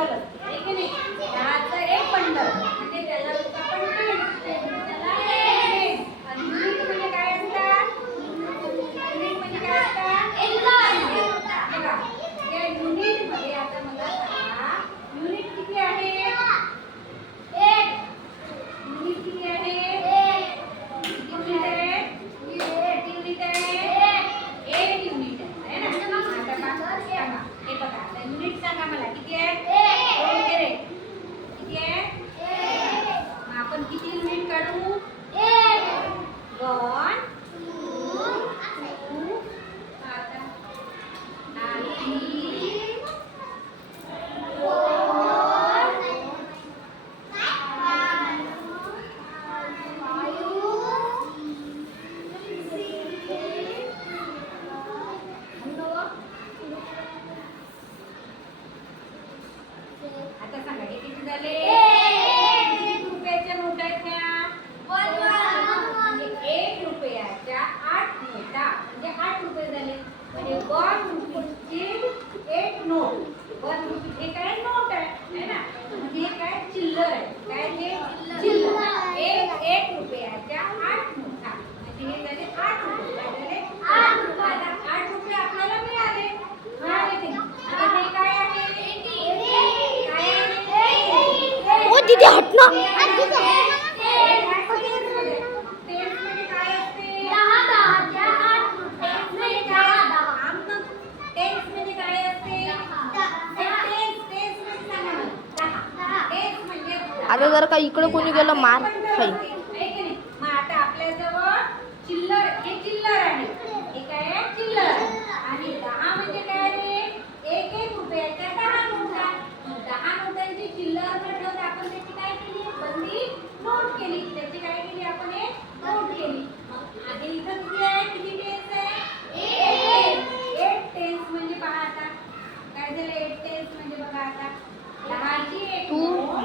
Bundle असते आहे की नाही. 10चं एक बंडल म्हणजे त्याला आपण त्याला आणि युनिट म्हणजे काय असतात. युनिट म्हणजे काय असतात बघा. या युनिट मध्ये आता मला सांगा युनिट किती आहे. युनिट किती आहे. किती युनिट आहे. युनिट आहे. एक युनिट आहे ना. आता सांगा हे बघा आता युनिट सांगा मला किती आहे. किती आहे. मग आपण किती युनिट काढू. 1 2 आता 3 आता सांगा हे किती झाले. किती रुपयाच्या नोटा आहेत ह्या. म्हणजे 1 रुपयाच्या 8 नोटा म्हणजे 8 रुपये झाले. म्हणजे 1 रुपयाची एक नोट. 1 रुपये हे काय नोट आहे ना. म्हणजे हे काय चिल्लर आहे. काय हे चिल्लर. एक रुपयाच्या 8 नोटा म्हणजे हे झाले 8 रुपये. काय झाले 8 रुपये. आता 8 रुपये आपल्याला मिळाले की आता हे काय आहे. ओ दीदी हट ना. आता जर का इकडे कोणी गेलं मार खाई. मग आता आपल्या जवळ चिल्लर हे चिल्लर आहे. हे काय आहे चिल्लर. आणि 10 म्हणजे काय आहे. 1 रुपयाच्या 10 नोटा. 10 नोटांची चिल्लर म्हटलं तर आपण त्याची काय केली बंदी नोट केली. त्याची काय केली आपण एक नोट केली. मग आधी इथं किती आहे. किती टेन्स आहे. 8 टेन्स म्हणजे पहा आता काय झालं. 8 टेन्स म्हणजे बघा आता 10ची एक तू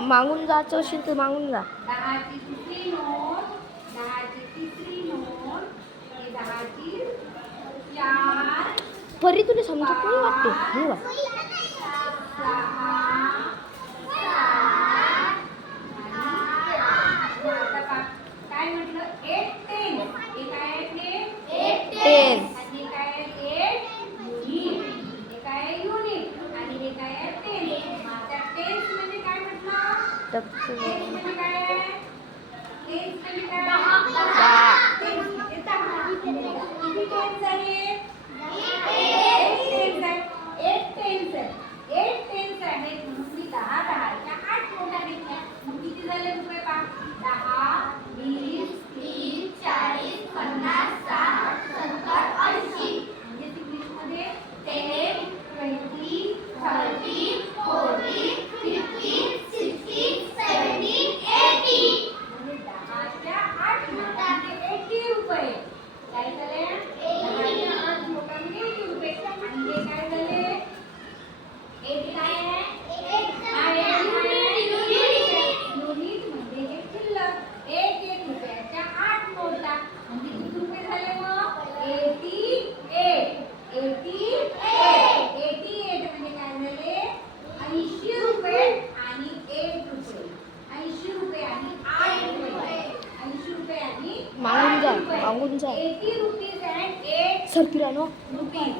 मागून जायचं असेल तर मागून जा. 10ची दुसरी नोट. 10ची तिसरी नोट. 10ची 4 परी तुला समजत नाही वाटते. हो का. 6 काय म्हटलं 8 टेन्स. हे काय आहे. 8 टेन्स. आणि हे काय आहे. 8 युनिट. हे काय आहे युनिट आणि हे काय आहे टेन्स. आता टेन्स म्हणजे काय म्हटलं. टेन्स म्हणजे काय आहे. टेन्स म्हणजे काय. 10 टेन्स म्हणजे 10. किती टेन्स आहेत. 8 टेन्स आहेत. 8 टेन्स आहेत. 8 टेन्स आहेत म्हणून मी 10 10च्या 8 नोटा घेतल्या. मग किती झाले रुपये पहा. 10 20 30 40 50 60 70 80 म्हणजे इंग्लिशमध्ये 10 20 30 40 50 60 70 80 म्हणजे 10च्या 8 नोटा म्हणजे 80 रुपये. काय झाले 10च्या 8 नोटा म्हणजे 80 रुपये. आणि हे काय झाले 8 काय आहे. युनिट म्हणजे हे चिल्लर. 1 रुपयाच्या 8 नोटा म्हणजे किती रुपये झाले मग 88. 88 म्हणजे काय झाले 80 रुपये आणि 1 रुपये. 80 रुपये आणि 8 रुपये. 80 रुपये आणि मागून जा. 8 रुपये. मागून जा. 80 रुपीज अँड 8 सर फिरा नो. रुपीज.